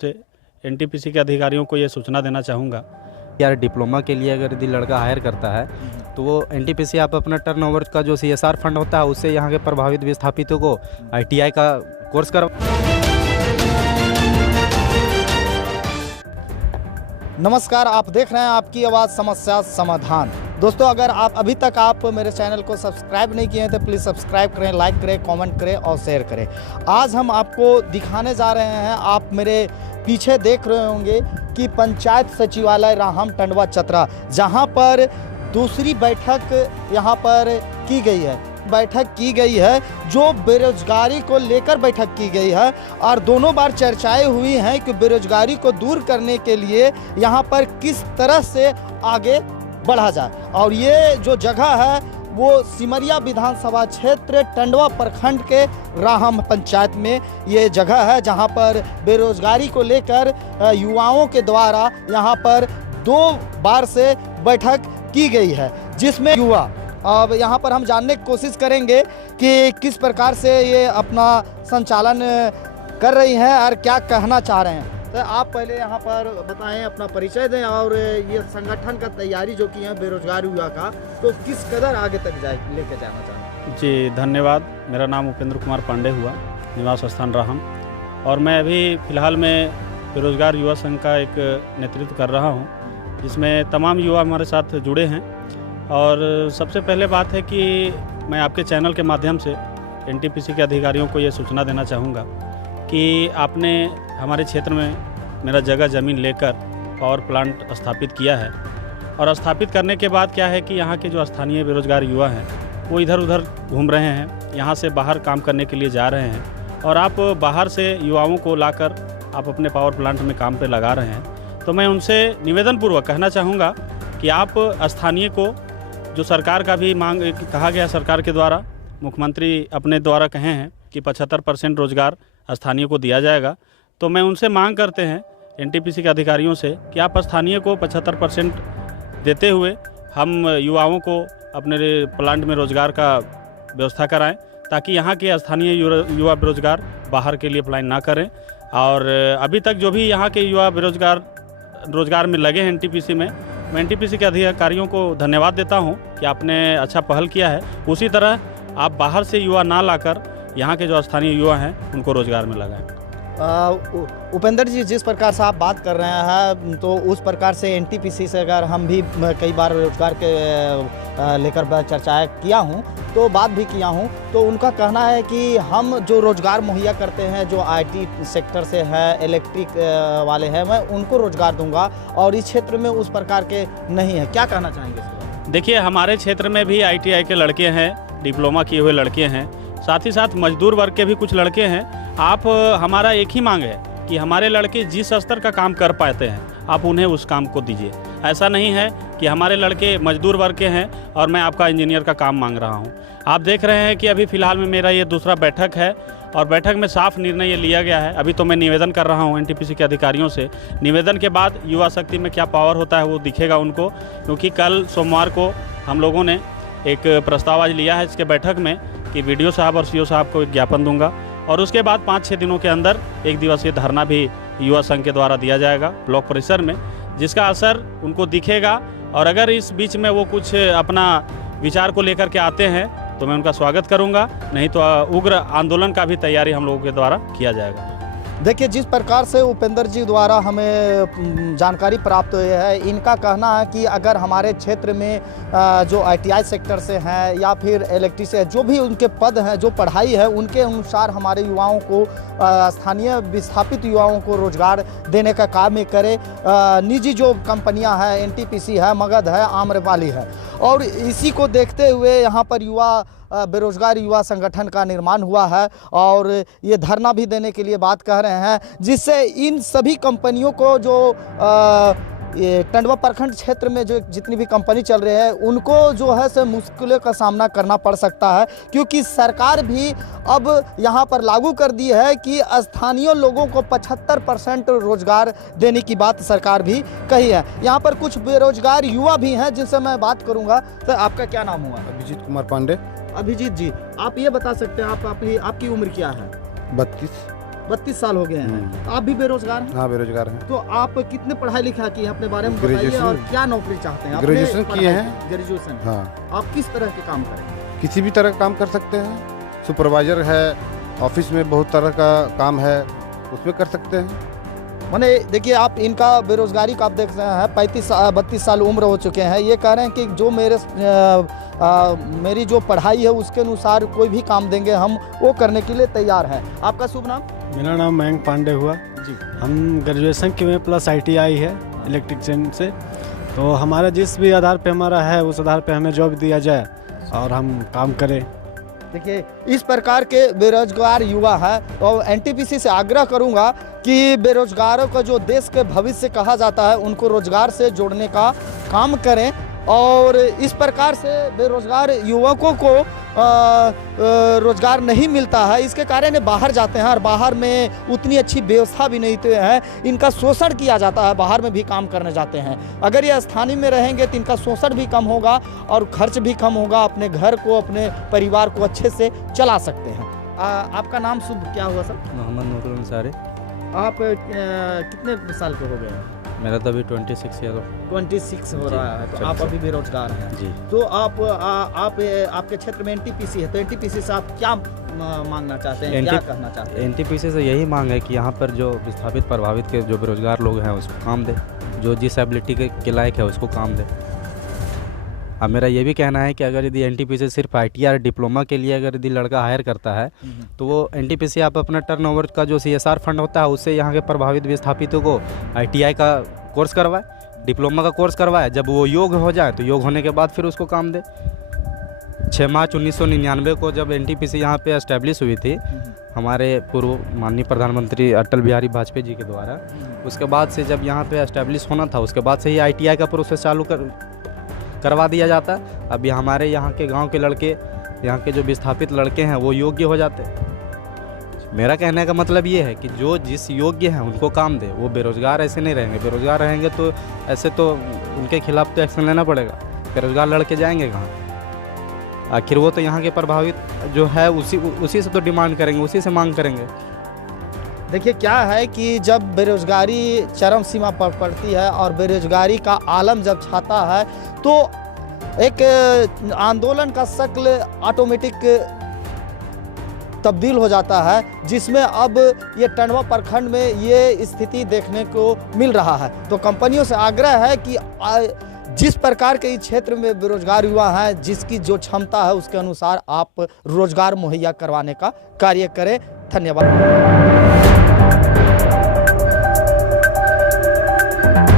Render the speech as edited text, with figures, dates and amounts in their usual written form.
से एनटीपीसी के अधिकारियों को ये सूचना देना चाहूँगा। यार डिप्लोमा के लिए अगर यदि लड़का हायर करता है तो वो एनटीपीसी आप अपना टर्नओवर का जो सीएसआर फंड होता है उससे यहाँ के प्रभावित विस्थापितों को आईटीआई का कोर्स नमस्कार, आप देख रहे हैं आपकी आवाज़ समस्या समाधान। दोस्तों, अगर आप अभी तक आप मेरे चैनल को सब्सक्राइब नहीं किए हैं तो प्लीज़ सब्सक्राइब करें, लाइक करें, कमेंट करें और शेयर करें। आज हम आपको दिखाने जा रहे हैं, आप मेरे पीछे देख रहे होंगे कि पंचायत सचिवालय राहम टंडवा चतरा, जहां पर दूसरी बैठक यहां पर की गई है, जो बेरोजगारी को लेकर बैठक की गई है और दोनों बार चर्चाएं हुई हैं कि बेरोजगारी को दूर करने के लिए यहां पर किस तरह से आगे बढ़ा जाए। और ये जो जगह है वो सिमरिया विधानसभा क्षेत्र टंडवा प्रखंड के राहम पंचायत में ये जगह है, जहां पर बेरोजगारी को लेकर युवाओं के द्वारा यहां पर 2 बार से बैठक की गई है, जिसमें युवा अब यहाँ पर हम जानने की कोशिश करेंगे कि किस प्रकार से ये अपना संचालन कर रही हैं और क्या कहना चाह रहे हैं। तो आप पहले यहाँ पर बताएं, अपना परिचय दें और ये संगठन का तैयारी जो की है बेरोजगार युवा का, तो किस कदर आगे तक लेके जाना चाहते हैं। जी धन्यवाद। मेरा नाम उपेंद्र कुमार पांडे हुआ, निवास स्थान राहम, और मैं अभी फ़िलहाल में बेरोजगार युवा संघ का एक नेतृत्व कर रहा हूँ, जिसमें तमाम युवा हमारे साथ जुड़े हैं। और सबसे पहले बात है कि मैं आपके चैनल के माध्यम से एनटीपीसी के अधिकारियों को ये सूचना देना चाहूँगा कि आपने हमारे क्षेत्र में मेरा जगह ज़मीन लेकर पावर प्लांट स्थापित किया है, और स्थापित करने के बाद क्या है कि यहाँ के जो स्थानीय बेरोजगार युवा हैं वो इधर उधर घूम रहे हैं, यहाँ से बाहर काम करने के लिए जा रहे हैं, और आप बाहर से युवाओं को लाकर आप अपने पावर प्लांट में काम पे लगा रहे हैं। तो मैं उनसे निवेदनपूर्वक कहना चाहूँगा कि आप स्थानीय को, जो सरकार का भी मांग कहा गया, सरकार के द्वारा मुख्यमंत्री अपने द्वारा कहे हैं कि 75% रोजगार स्थानीय को दिया जाएगा, तो मैं उनसे मांग करते हैं एनटीपीसी के अधिकारियों से कि आप स्थानीय को 75% देते हुए हम युवाओं को अपने प्लांट में रोजगार का व्यवस्था कराएं, ताकि यहाँ के स्थानीय युवा बेरोजगार बाहर के लिए अप्लाई ना करें। और अभी तक जो भी यहाँ के युवा बेरोजगार रोजगार में लगे हैं एनटीपीसी में, मैं एनटीपीसी के अधिकारियों को धन्यवाद देता हूं कि आपने अच्छा पहल किया है। उसी तरह आप बाहर से युवा ना लाकर यहाँ के जो स्थानीय युवा हैं उनको रोजगार में लगाएं। उपेंद्र जी, जिस प्रकार से आप बात कर रहे हैं तो उस प्रकार से एनटीपीसी से अगर हम भी कई बार रोजगार के लेकर चर्चाएं किया हूं, तो बात भी किया हूं, तो उनका कहना है कि हम जो रोजगार मुहैया करते हैं, जो आईटी सेक्टर से है, इलेक्ट्रिक वाले हैं, मैं उनको रोजगार दूंगा, और इस क्षेत्र में उस प्रकार के नहीं है। क्या कहना चाहेंगे इसके? देखिए, हमारे क्षेत्र में भी आईटीआई के लड़के हैं, डिप्लोमा किए हुए लड़के हैं, साथ ही साथ मजदूर वर्ग के भी कुछ लड़के हैं। आप हमारा एक ही मांग है कि हमारे लड़के जिस स्तर का काम कर पाते हैं आप उन्हें उस काम को दीजिए। ऐसा नहीं है कि हमारे लड़के मजदूर वर्ग के हैं और मैं आपका इंजीनियर का काम मांग रहा हूं। आप देख रहे हैं कि अभी फ़िलहाल में मेरा ये दूसरा बैठक है, और बैठक में साफ निर्णय ये लिया गया है। अभी तो मैं निवेदन कर रहा हूँ एनटीपीसी के अधिकारियों से। निवेदन के बाद युवा शक्ति में क्या पावर होता है वो दिखेगा उनको, क्योंकि कल सोमवार को हम लोगों ने एक प्रस्ताव आज लिया है इसके बैठक में कि वीडियो साहब और सीओ साहब को एक ज्ञापन दूंगा, और उसके बाद 5-6 दिनों के अंदर 1 दिवसीय धरना भी युवा संघ के द्वारा दिया जाएगा ब्लॉक परिसर में, जिसका असर उनको दिखेगा। और अगर इस बीच में वो कुछ अपना विचार को लेकर के आते हैं तो मैं उनका स्वागत करूंगा, नहीं तो उग्र आंदोलन का भी तैयारी हम लोगों के द्वारा किया जाएगा। देखिए, जिस प्रकार से उपेंद्र जी द्वारा हमें जानकारी प्राप्त हुई है, इनका कहना है कि अगर हमारे क्षेत्र में जो आईटीआई सेक्टर से हैं या फिर इलेक्ट्रिशियन, जो भी उनके पद हैं, जो पढ़ाई है, उनके अनुसार हमारे युवाओं को, स्थानीय विस्थापित युवाओं को रोजगार देने का काम करे। निजी जो कंपनियां हैं, एनटीपीसी है, मगध है, आम्रपाली है, और इसी को देखते हुए यहाँ पर बेरोजगार युवा संगठन का निर्माण हुआ है, और ये धरना भी देने के लिए बात कह रहे हैं, जिससे इन सभी कंपनियों को, जो ये टंडवा प्रखंड क्षेत्र में जो जितनी भी कंपनी चल रही है, उनको जो है से मुश्किलों का सामना करना पड़ सकता है, क्योंकि सरकार भी अब यहाँ पर लागू कर दी है कि स्थानीय लोगों को 75% रोजगार देने की बात सरकार भी कही है। यहाँ पर कुछ बेरोजगार युवा भी हैं जिनसे मैं बात करूँगा। तो आपका क्या नाम हुआ? अभिजीत कुमार पांडे। अभिजीत जी, आप ये बता सकते हैं आपकी उम्र क्या है? 32। 32 साल हो गए हैं। आप भी बेरोजगार हैं? हाँ, बेरोजगार हैं। तो आप कितने पढ़ाई लिखा किए हैं अपने बारे में बताइए, ग्रेजुएशन। और क्या नौकरी चाहते हैं? ग्रेजुएशन किए हैं। ग्रेजुएशन। हाँ, आप किस तरह के काम करेंगे? किसी भी तरह का काम कर सकते हैं। सुपरवाइजर है, ऑफिस में बहुत तरह का काम है, उसमें कर सकते हैं। माने देखिए, आप इनका बेरोजगारी को आप देख रहे हैं, 32 साल उम्र हो चुके हैं। ये कह रहे हैं कि जो मेरी जो पढ़ाई है उसके अनुसार कोई भी काम देंगे हम वो करने के लिए तैयार हैं। आपका शुभ नाम? मेरा नाम मयंक पांडे हुआ जी। हम ग्रेजुएशन किए हुए प्लस ITI है इलेक्ट्रिशियन से। तो हमारा जिस भी आधार पे हमारा है उस आधार पे हमें जॉब दिया जाए और हम काम करें। देखिए, इस प्रकार के बेरोजगार युवा हैं, तो NTPC से आग्रह करूंगा कि बेरोजगारों को जो देश के भविष्य कहा जाता है उनको रोजगार से जोड़ने का काम करें। और इस प्रकार से बेरोजगार युवकों को रोजगार नहीं मिलता है, इसके कारण ये बाहर जाते हैं और बाहर में उतनी अच्छी व्यवस्था भी नहीं है, इनका शोषण किया जाता है। बाहर में भी काम करने जाते हैं। अगर ये स्थानीय में रहेंगे तो इनका शोषण भी कम होगा और खर्च भी कम होगा, अपने घर को अपने परिवार को अच्छे से चला सकते हैं। आपका नाम शुभ क्या हुआ सर? मोहम्मद नूरुल अंसारी। आप कितने साल के हो गए हैं? मेरा तो अभी 26 ईयर 26 हो रहा है, तो आप अभी बेरोजगार हैं। जी। तो आप आपके क्षेत्र में NTPC है, तो NTPC से आप क्या मांगना चाहते हैं, क्या करना चाहते हैं? NTPC से यही मांग है कि यहाँ पर जो विस्थापित प्रभावित के जो बेरोजगार लोग हैं उसको काम दे, जो जिस एबिलिटी के लायक है उसको काम दे। अब मेरा ये भी कहना है कि अगर यदि NTPC सिर्फ ITI डिप्लोमा के लिए अगर यदि लड़का हायर करता है तो वो NTPC आप अपना टर्नओवर का जो CSR फंड होता है उससे यहाँ के प्रभावित विस्थापितों को ITI का कोर्स करवाए, डिप्लोमा का कोर्स करवाए। जब वो योग्य हो जाए तो योग्य होने के बाद फिर उसको काम दे। 6 मार्च 1999 को जब NTPC यहाँ पे एस्टेब्लिश हुई थी हमारे पूर्व माननीय प्रधानमंत्री अटल बिहारी वाजपेयी जी के द्वारा, उसके बाद से जब यहाँ पे एस्टेब्लिश होना था उसके बाद से ही ITI का प्रोसेस चालू करवा दिया जाता है। अभी हमारे यहाँ के गांव के लड़के, यहाँ के जो विस्थापित लड़के हैं वो योग्य हो जाते हैं। मेरा कहने का मतलब ये है कि जो जिस योग्य हैं उनको काम दे, वो बेरोजगार ऐसे नहीं रहेंगे। बेरोजगार रहेंगे तो ऐसे तो उनके खिलाफ तो एक्शन लेना पड़ेगा। बेरोजगार लड़के जाएंगे कहाँ? आखिर वो तो यहाँ के प्रभावित जो है उसी से तो डिमांड करेंगे, उसी से मांग करेंगे। देखिए, क्या है कि जब बेरोजगारी चरम सीमा पर पड़ती है और बेरोजगारी का आलम जब छाता है तो एक आंदोलन का शक्ल ऑटोमेटिक तब्दील हो जाता है, जिसमें अब ये टंडवा प्रखंड में ये स्थिति देखने को मिल रहा है। तो कंपनियों से आग्रह है कि जिस प्रकार के इस क्षेत्र में बेरोजगार युवा हैं, जिसकी जो क्षमता है उसके अनुसार आप रोजगार मुहैया करवाने का कार्य करें। धन्यवाद।